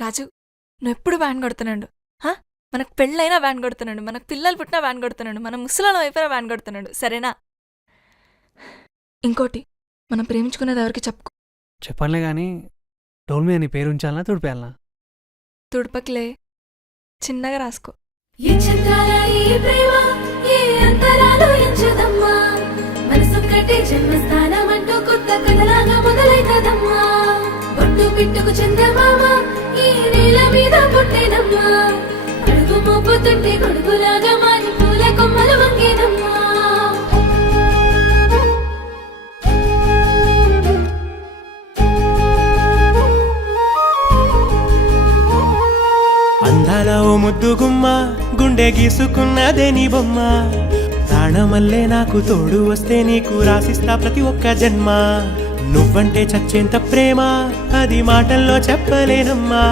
రాజు, నువ్వెప్పుడు వ్యాన్ కొడుతున్నాడు. మనకు పెళ్ళైనా వ్యాన్ కొడుతున్నాడు, మనకు పిల్లలు పుట్టినా వ్యాన్ కొడుతున్నాడు, మన ముసలాల వైపున వ్యాన్ కొడుతున్నాడు. సరేనా? ఇంకోటి, మనం ప్రేమించుకునేది ఎవరికి చెప్పుకో. చెప్పనులే కానీ డోల్ మీద నీ పేరు ఉంచాలనా తుడిపేయాలనా? తుడపకిలే, చిన్నగా రాసుకో. పిట్టుకు చందమామ ఈ నేల మీద పుట్టేనమ్మా, అడుగు మోపుతుంటే గొడుగులాగా మారి పూల కొమ్మలు వంగేనమ్మా. అందాల ఓ ముద్దు గుమ్మ, గుండె గీసుకున్నదే నీ బొమ్మ. ప్రాణమల్లే నాకు తోడు వస్తే నీకు రాసిస్తా ప్రతి ఒక్క జన్మ. నువ్వంటే చచ్చేంత ప్రేమ అది మాటల్లో చెప్పలేనమ్మా.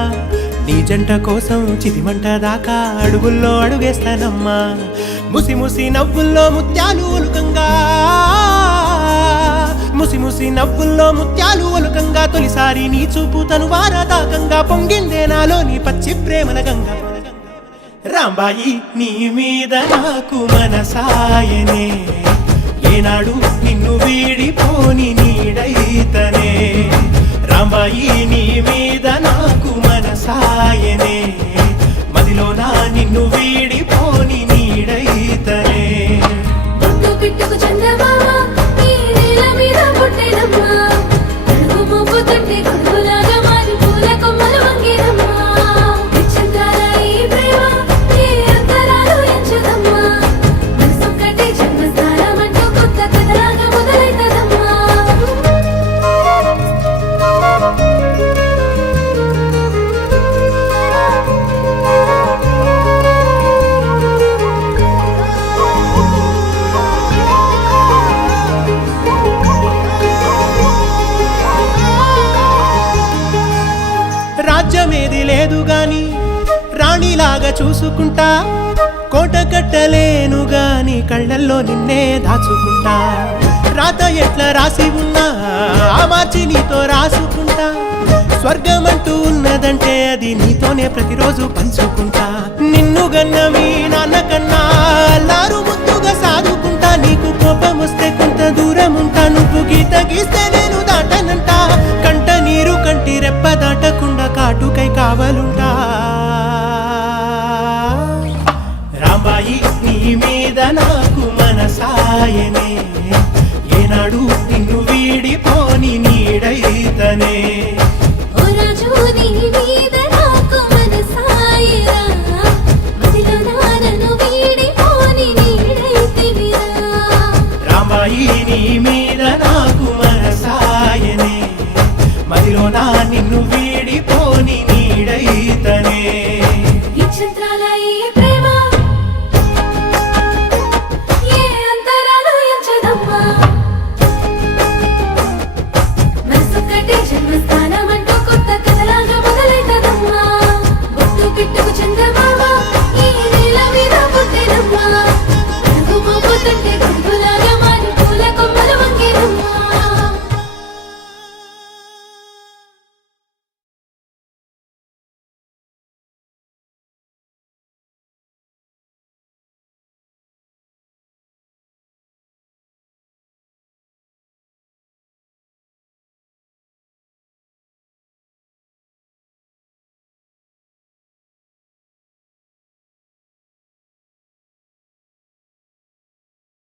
నీ జంట కోసం చితిమంట దాకా అడుగుల్లో అడుగేస్తానమ్మా. ముసి ముసి నవ్వుల్లో ముత్యాలు ఒలుకంగా, ముసి ముసి నవ్వుల్లో ముత్యాలు ఒలుకంగా, తొలిసారి నీ చూపు తను వారదాకంగా పొంగిందే నాలో నీ పచ్చి ప్రేమల గంగా. రాంబాయి నీ మీద నాకు మనసాయనే, ఏనాడు నిన్ను వీడిపోని నీడైతనే. రాంబాయి నీ మీద నాకు మనసాయనే, మదిలోనా నిన్ను వీడిపోని నీడైతనే. పిట్టుకు చందమామ ఈ నేల మీద పుట్టేనమ్మా, అడుగు మోపుతుంటే గొడుగులాగా మారి పూల కొమ్మలు వంగేనమ్మా. చందాల ఈ ప్రేమ ఏ అంతరాలు ఎంచదమ్మా, మనసొక్కటే జన్మస్థానం అంటూ కొత్త కథలాగా మొదలైతదమ్మా. రాజ్యమేది లేదు గాని రాణిలాగా చూసుకుంటా, కోట కట్టలేను గాని కళ్ళల్లో నిన్నే దాచుకుంటా. రాత ఎట్లా రాసి ఉన్నా ఆ మార్చి నీతో రాసుకుంటా. స్వర్గమంటూ ఉన్నదంటే అది నీతోనే ప్రతిరోజు పంచుకుంటా. నిన్ను గన్న మీ నాన్న కన్నా అల్లారు ముద్దుగా సాదుకుంటా. నీకు కోపం వస్తే కొంత దూరం ఉంటా, నువ్వు గీత గీస్తే నేను దాటనంటా. కంట నీరు కంటి రెప్ప దాటకుండా కాటుకై కావలుంటా. రాంబాయి నీ మీద నాకు మనసాయనే, ఏనాడు నిన్ను వీడిపోని నీడైతనే.